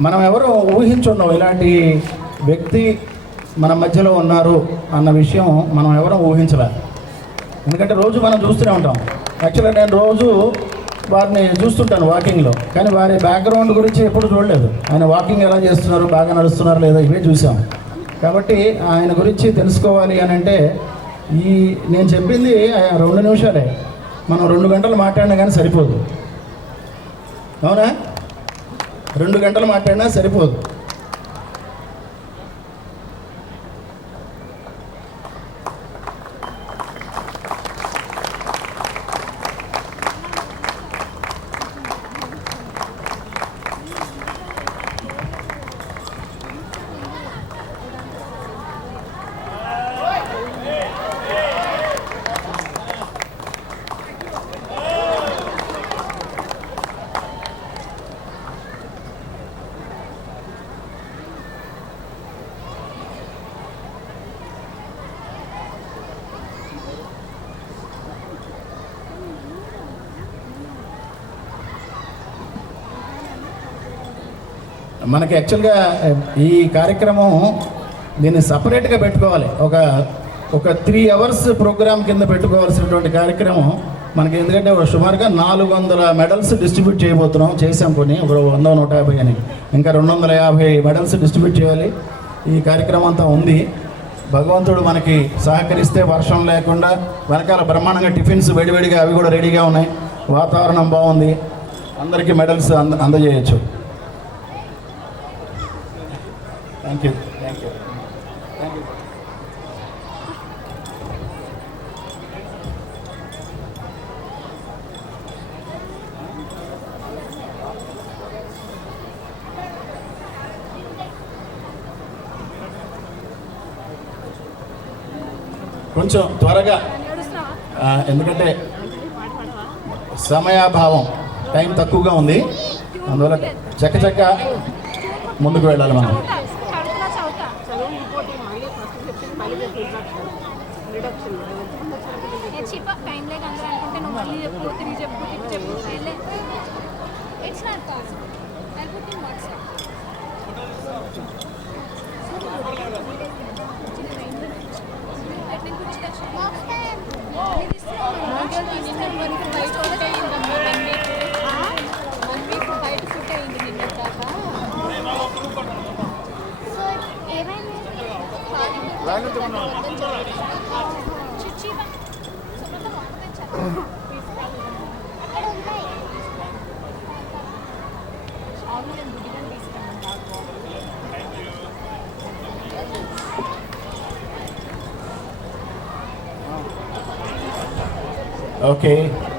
మనం ఎవరో ఊహించున్నాం ఇలాంటి వ్యక్తి మన మధ్యలో ఉన్నారు అన్న విషయం మనం ఎవరో ఊహించలే ఎందుకంటే రోజు మనం చూస్తూనే ఉంటాం. యాక్చువల్గా నేను రోజు వారిని చూస్తుంటాను వాకింగ్లో. కానీ వారి బ్యాక్గ్రౌండ్ గురించి ఎప్పుడు చూడలేదు. ఆయన వాకింగ్ ఎలా చేస్తున్నారు బాగా నడుస్తున్నారు లేదా ఇవే చూసాం కాబట్టి ఆయన గురించి తెలుసుకోవాలి అని అంటే ఈ నేను చెప్పింది రెండు నిమిషాలే. మనం రెండు గంటలు మాట్లాడినా కానీ సరిపోదు. అవునా? రెండు గంటలు మాట్లాడినా సరిపోదు. మనకి యాక్చువల్గా ఈ కార్యక్రమం దీన్ని సపరేట్గా పెట్టుకోవాలి. ఒక ఒక త్రీ అవర్స్ ప్రోగ్రామ్ కింద పెట్టుకోవాల్సినటువంటి కార్యక్రమం మనకి ఎందుకంటే సుమారుగా నాలుగు వందల మెడల్స్ డిస్ట్రిబ్యూట్ చేయబోతున్నాం. చేసాం కొన్ని ఒక వంద నూట యాభై అని. ఇంకా రెండు వందల యాభై మెడల్స్ డిస్ట్రిబ్యూట్ చేయాలి. ఈ కార్యక్రమం అంతా ఉంది. భగవంతుడు మనకి సహకరిస్తే వర్షం లేకుండా వెనకాల బ్రహ్మాండంగా టిఫిన్స్ వేడివేడిగా అవి కూడా రెడీగా ఉన్నాయి. వాతావరణం బాగుంది. అందరికీ మెడల్స్ అంద అందజేయచ్చు. Thank you thank you thank you కొంచెం త్వరగా ఎందుకంటే సమయాభావం టైం తక్కువగా ఉంది. అందువల్ల చక్కచక్క ముందుకు వెళ్ళాలి మనం. రిడక్షన్ నేను చెప్ప టైం లేక అందరూ అనుకుంటే నువ్వు మళ్ళీ చెప్పు తిరిగి చెప్పు తిరిగి చెప్పు వెళ్ళే it's not possible I put in WhatsApp one week బయట ఫుట్ అయింది నిన్న కాక సో ఏమైంది Okay.